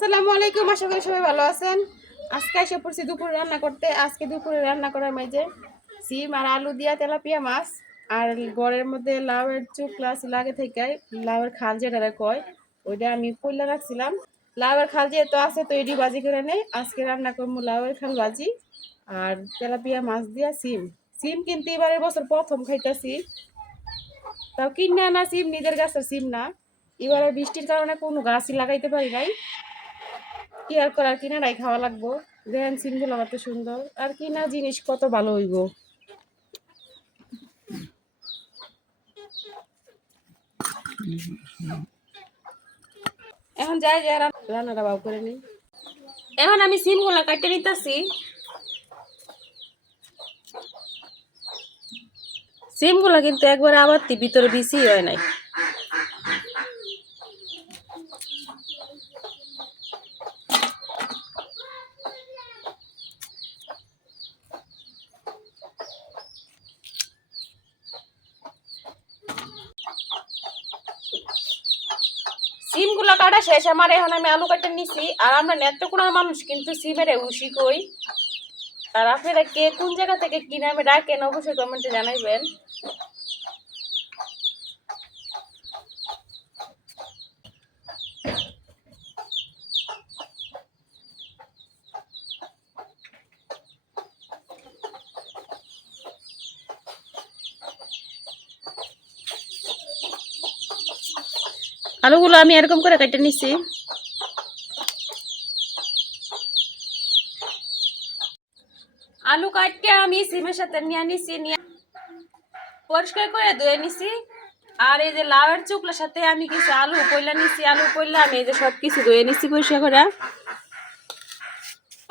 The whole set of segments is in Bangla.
আসসালামু আলাইকুম, আশা করি সবাই ভালো আছেন। আজকে এসে পড়ছি দুপুরে রান্না করতে। আজকে দুপুরে রান্না করার মাঝে সিম আর আলু দিয়া তেলাপিয়া মাছ আর গড়ের মধ্যে লাউয়ের চুকলা ছিল আগে থেকে লাউয়ের খাল যেটা কয়, ওইটা আমি কইলা রাখছিলাম। লাউয়ের খাল যেহেতু আছে, তো এটি বাজি করে নেই। আজকে রান্না করব লাউয়ের খাল ভাজি আর তেলাপিয়া মাছ দিয়া সিম। সিম কিন্তু এবারের বছর প্রথম খাইতেছি। তাও কিনে আনা সিম, নিজের গাছের সিম না। এবারে বৃষ্টির কারণে কোনো গাছই লাগাইতে পারি নাই। কি আর করার কিনারাই খাওয়া লাগবো। দেখেন সিমগুলো কত সুন্দর। আর কিনা জিনিস কত ভালো হইব। এখন যাই যাই রান- রান্নাটা বাউ করে নিই এখন আমি সিমগুলো কাটতে নিতেছি। সিমগুলো কিন্তু একবারে আবার ভিতরে বেশি হয় নাই। সিমগুলো কাটা শেষ, আমার এখন আমি আলু কাটে নিছি। আর আমরা নেত্রকোনার মানুষ, কিন্তু সিমের উসি কই। আর আপনারা কে কোন জায়গা থেকে কি নামে ডাকেন, অবশ্যই কমেন্টে জানাইবেন। আলুগুলো আমি এরকম করে কেটে নিছি। আলু কাটতে আমি সিমের সাথে নিয়ে নিছি, নিয়ে পরিষ্কার করে ধুয়ে নিছি। আর এই যে লাউয়ের চুকলার সাথে আমি কিছু আলু পয়লা নিছি, আলু পয়লা আমি এই যে সব কিছু ধুয়ে নিছি পরিষ্কার করে।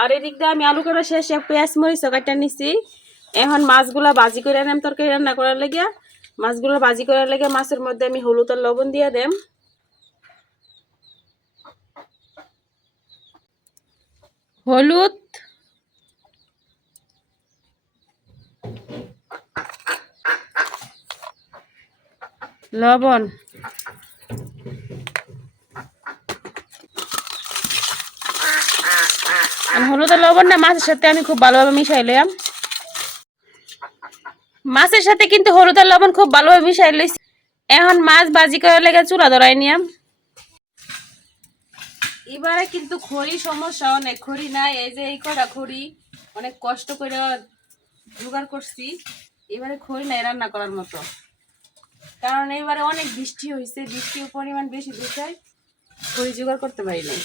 আর এদিক দিয়ে আমি আলু করা শেষে পেঁয়াজ, মরিচ কাটা নিছি। এখন মাছগুলা বাজি করে আনাম, তরকারি রান্না করার লেগে মাছগুলো বাজি করার লেগে মাছের মধ্যে আমি হলুদ আর লবণ দিয়ে দেম। হলুদ। লবণ। আর হলুদ আর লবণ না, মাছের সাথে আমি খুব ভালোভাবে মিশাইলাম মাছের সাথে কিন্তু হলুদ আর লবণ খুব ভালোভাবে মিশাই লইছি। এখন মাছ বাজি করার লেগে চুলা ধরাই নিয়াম। এবারে কিন্তু খড়ি সমস্যা অনেক। খড়ি নাই, এই যে এই কটা খড়ি, অনেক কষ্ট করে জোগাড় করছি। এবারে খড়ি নাই রান্না করার মতো। কারণ এবারে অনেক বৃষ্টি হয়েছে বৃষ্টির পরিমাণ বেশি দিতে খড়ি জোগাড় করতে পারি নাই।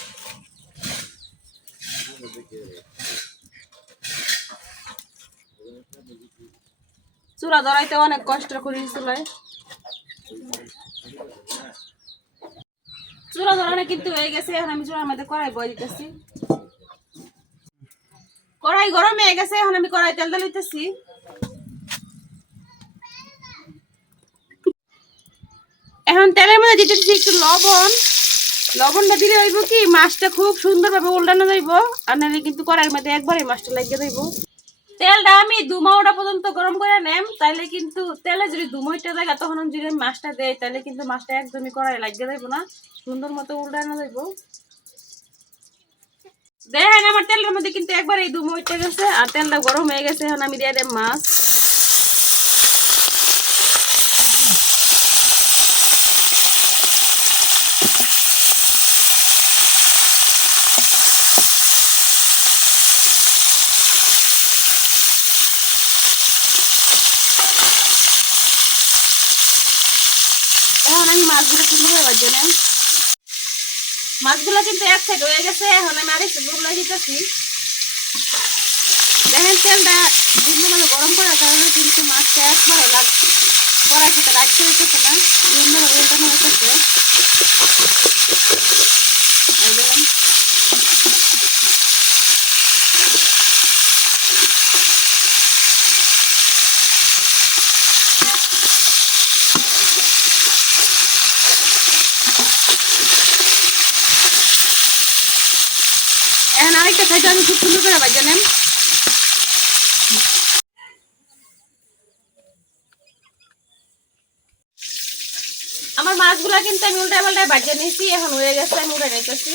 চুলা ধরাইতে অনেক কষ্ট করি চুলায়। চুলা ধরানো কিন্তু হয়ে গেছে, এখন আমি চুলার মধ্যে কড়াই বয় দিতেছি। কড়াই গরম হয়ে গেছে, এখন আমি কড়াই তেল তেল দিতেছি। এখন তেলের মধ্যে দিতেছি একটু লবণ। লবণটা দিলে হইব কি, মাছটা খুব সুন্দরভাবে উল্টানো যাইব, আর নাহলে কিন্তু কড়াইয়ের মধ্যে একবারে মাছটা লাগিয়ে যাইব তেলটা আমি দু দুমাওটা পর্যন্ত গরম তাইলে কিন্তু তেলে যদি দুমইটা দেখা তখন যদি মাছটা দেয় তাহলে কিন্তু মাছটা একদমই করাই লাগিয়ে যাইব না। সুন্দর মতো উল্টানো যাইব দেখেন আমার তেলের মধ্যে কিন্তু একবার এই দুমইটা গেছে, আর তেলটা গরম হয়ে গেছে, এখন আমি দিয়ে দেব মাছ এখন আমি মাছগুলো সুন্দর করে জন্য মাছগুলো কিন্তু এক সাইড হয়ে গেছে, এখন আমি আরেকগুলো দিতেছি। দেখেন তেলটা দিল্লি মানে গরম করার কারণে কিন্তু মাছটা একবারও লাগ সাথে লাগতে হইতেছে না বিভিন্নভাবে উল্টানো হইতেছে। আমি খুব সুন্দর করে আমার কিন্তু আমি উল্টায় পাল্টায় বাজিয়ে নিয়েছি, এখন উড়ে গেছে, আমি উড়ে নিতেছি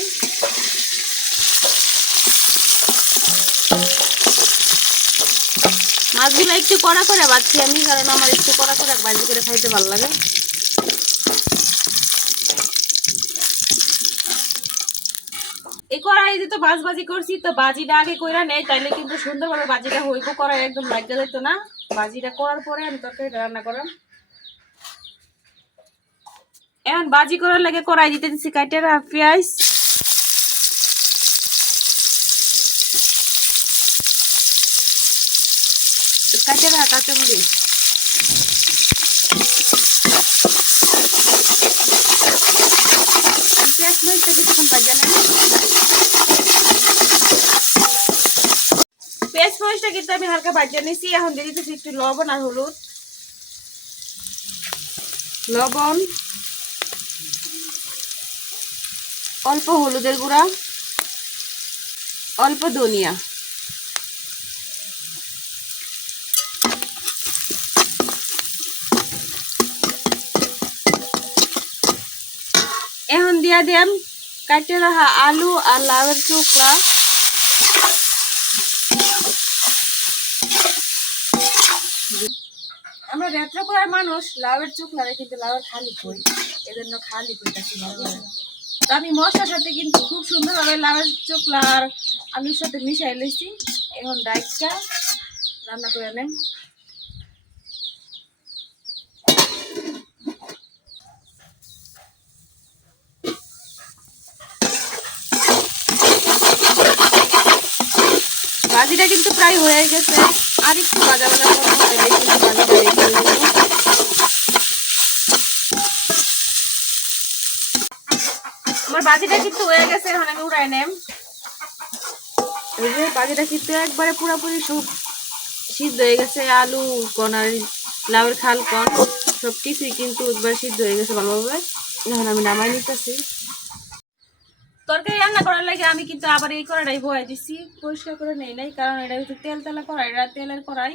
মাছগুলো একটু কড়া করে বাজছি আমি, কারণ আমার একটু কড়া করে বাজি করে খাইতে ভালো লাগে। তো ভাজি করছি, তো বাজিটা আগে কইরা নেই, তাইলে কিন্তু সুন্দরভাবে বাজিটা হইব কড়াই একদম লাগা যেত না। বাজিটা করার পরে আমি তরকারিটা রান্না করাম এখন বাজি করার লাগে করাই দিতে দিচ্ছি কাইটের পেঁয়াজ। কাঁচা রাখা কাঁচামরিচ। পেঁয়াজ মরিচটা কিছুক্ষণ ভাজা নেন পেঁয়াজ মরিচটা কিন্তু আমি হালকা ভাজা নিয়েছি এখন দিয়ে দিতেছি একটু লবণ আর হলুদ। লবণ, অল্প হলুদের গুঁড়া, অল্প ধনিয়া। এখন দিয়া দিয়াম কাটে রাখা আলু আর লাউয়ের টুকরা। আমরা রেত্র করার মানুষ, লাউয়ের চুকলা কিন্তু লাউয়ের খালি করি। এজন্য খালি ভালো লাগে তো আমি মশলার সাথে কিন্তু খুব সুন্দরভাবে লাউয়ের চুকলা আর আলুর সাথে মিশাই লইছি। এখন ডাইটটা রান্না করে নেন ভাজিটা কিন্তু প্রায় হয়ে গেছে। আর একটু আমার বাজিটা কিন্তু হয়ে গেছে, এখন আমি উড়াই নেম। যে বাজিটা কিন্তু একবারে পুরোপুরি সব সিদ্ধ হয়ে গেছে, আলু কন আর লাউয়ের খাল, কন সব কিছুই কিন্তু একবার সিদ্ধ হয়ে গেছে ভালোভাবে। এখন আমি নামাই নিতেছি। তরকারি রান্না করার লাগে, আমি কিন্তু আবার এই কড়াইটাই বয়ে দিছি। পরিষ্কার করে নেই নাই, কারণ এটা হচ্ছে তেল তেলা কড়াই, এটা তেলের কড়াই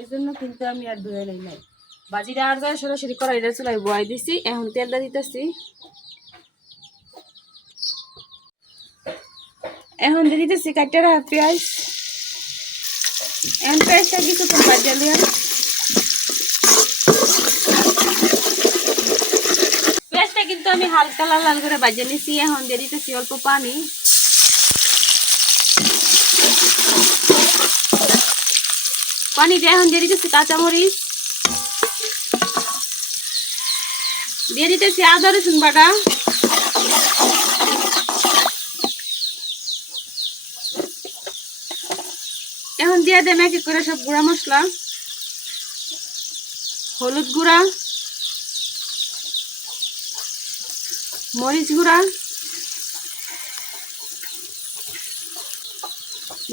এই জন্য কিন্তু আমি আর ধুয়ে নেই নাই। বাজিটা আর যায় সরাসরি কড়াইটা চুলাই বয়ে দিছি, এখন তেলটা দিতেছি। এখন দিয়ে দিতেছি কাটতে রাখা পেঁয়াজ। এখন পেঁয়াজটা কিছুক্ষণ ভাজা দিয়ে কিন্তু আমি হালকা লাল লাল করে ভাজে নিছি, এখন দিয়ে দিতেছি অল্প পানি। পানি দিয়ে এখন দিয়ে দিতেছি কাঁচামরিচ। দিয়ে দিতেছি আদা রসুন বাটা। এখন দিয়ে এক এক করে সব গুঁড়া মশলা। হলুদ গুঁড়া। মরিচ গুঁড়া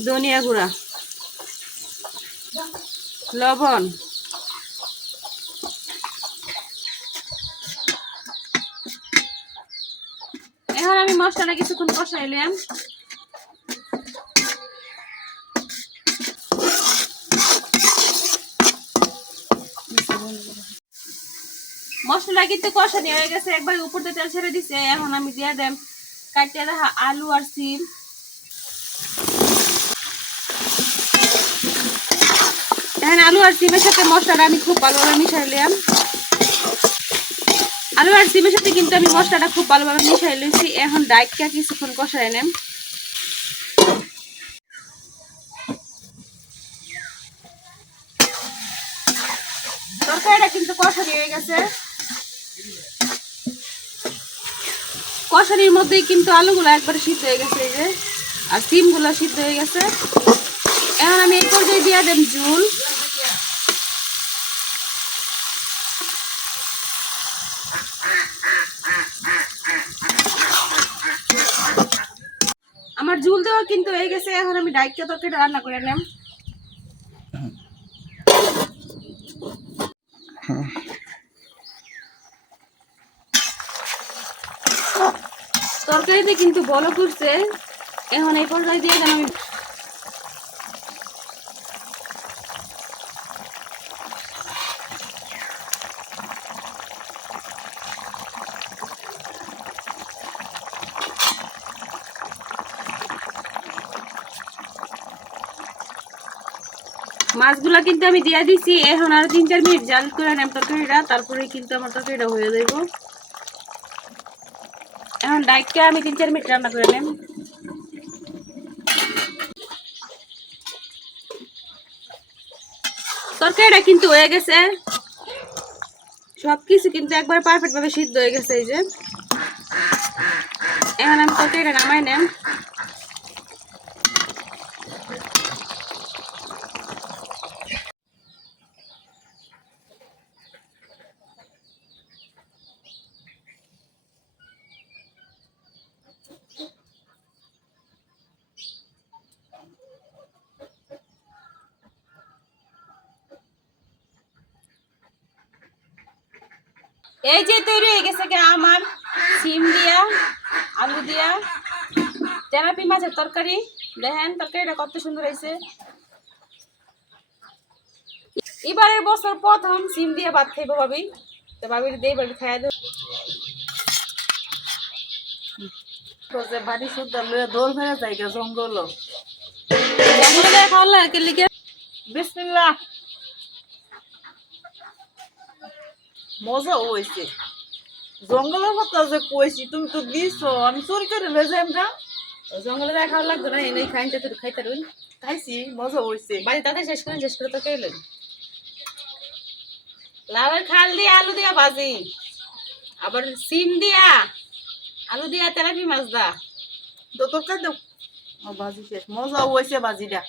ধনিয়া গুঁড়া লবণ এখন আমি মশলাটা কিছুক্ষণ কষাইলাম। মশলা কিন্তু কষানি হয়ে গেছে। একবার উপর দিয়ে তেল ছেড়ে দিছে, এখন আমি দিয়ে দেম। কাটিয়ে দেখা আলু আর সিম। এখন আলু আর সিমের সাথে মশলাটা আমি খুব ভালোভাবে মিশাই লিয়াম আলু আর সিমের সাথে কিন্তু আমি মশলাটা খুব ভালোভাবে মিশাই লইছি এখন ডাইটটা কিছুক্ষণ কষাই নেম। তরকারিটা কিন্তু কষানি হয়ে গেছে। কষানির মধ্যেই কিন্তু আলুগুলো একবারে সিদ্ধ হয়ে গেছে এই যে। আর সিমগুলো সিদ্ধ হয়ে গেছে। এখন আমি এই পর্যায়ে দিয়ে দেব ঝুল। আমার ঝুল দেওয়া কিন্তু হয়ে গেছে। এখন আমি ডাইটটা তরকারিটা রান্না করে নেম তরকারিতে কিন্তু বলো করছে এখন এই পর্যায়ে দিয়ে দেন আমি মাছগুলা কিন্তু আমি দিয়ে দিছি। এখন আর তিন চার মিনিট জাল করে নেব তরকারিটা। তারপরে কিন্তু আমার তরকারিটা হয়ে যাইব। এখন আমি তিন চার মিনিট রান্না করে নেব তরকারিটা কিন্তু হয়ে গেছে। সবকিছু কিন্তু একবার পারফেক্টভাবে সিদ্ধ হয়ে গেছে এই যে। এখন আমি তরকারিটা নামাই নেন এই যে তৈরি হয়ে গেছে কি আমার সিম দিয়া আলু দিয়া। তেলাপি মাছের তরকারি। দেখেন তরকারিটা কত সুন্দর হয়েছে। এবারের বছর প্রথম সিম দিয়ে ভাত খাইব ভাবি। তো ভাবির দিয়ে ভাবি খাইয়া দেব বাড়ি দোল গে জঙ্গল বিসমিল্লাহ। মজা হয়েছে। জঙ্গলের কথা যে কইছি তুমি তো দিছো আমি চুরি করে যাই আমরা জঙ্গলে যায় খাওয়া লাগতো না এনেই খাইতে তুই খাইতে রুই খাইছি মজা হয়েছে। বাড়ি তাদের শেষ করে শেষ করে তো খেলেন লাউয়ের খাল দিয়ে আলু দিয়া ভাজি। আবার সিম দিয়া আলু দিয়া তেলাপি মাছ দা। তো তোর কাছে ও বাজি শেষ। মজা হয়েছে বাজিটা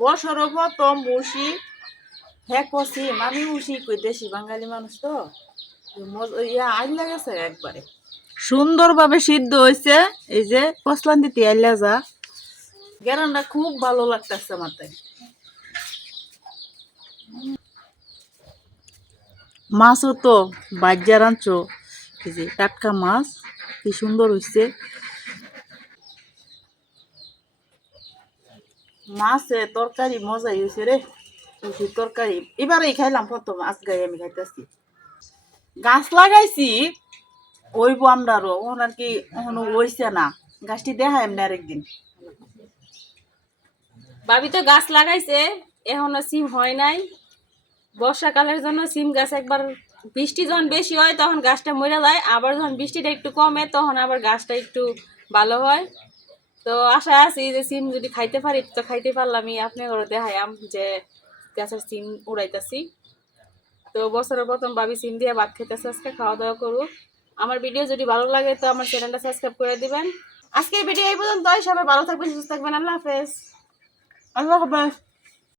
বছর প্রথম মুসি হ্যাঁ কষি আমি উসি কইতেছি, বাঙালি মানুষ তো। ইয়া আইল লাগেছে একবারে। সুন্দরভাবে সিদ্ধ হয়েছে এই যে কসলান দিতে আইলা যা। গেরানটা খুব ভালো লাগতেছে মাথায় মাছও তো বাজার আনছো এই যে টাটকা মাছ, কি সুন্দর হয়েছে মাছে তরকারি মজাই হয়েছে রে। বেশি তরকারি। এবারেই খাইলাম প্রথম আজ গাই আমি খাইতেছি। গাছ লাগাইছি, ওইব আমরারও আর। কি এখনও হইছে না। গাছটি দেখা এমনি আরেকদিন। ভাবি তো গাছ লাগাইছে, এখনও সিম হয় নাই। বর্ষাকালের জন্য সিম গাছ একবার বৃষ্টি যখন বেশি হয়, তখন গাছটা মরে যায়। আবার যখন বৃষ্টিটা একটু কমে, তখন আবার গাছটা একটু ভালো হয়। তো আশা আছি যে সিম যদি খাইতে পারি, তো খাইতে পারলামই। আপনি দেখাই দেখাইয়াম যে গাছের সিম উড়াইতেছি। তো বছরের প্রথম ভাবি সিম দিয়ে ভাত খেতেছে আজকে খাওয়া দাওয়া করুক আমার ভিডিও যদি ভালো লাগে, তো আমার চ্যানেলটা সাবস্ক্রাইব করে দিবেন। আজকের ভিডিও এই পর্যন্ত সবাই ভালো থাকবেন, সুস্থ থাকবেন, আল্লাহ হাফেজ। আল্লাহ হাফেজ।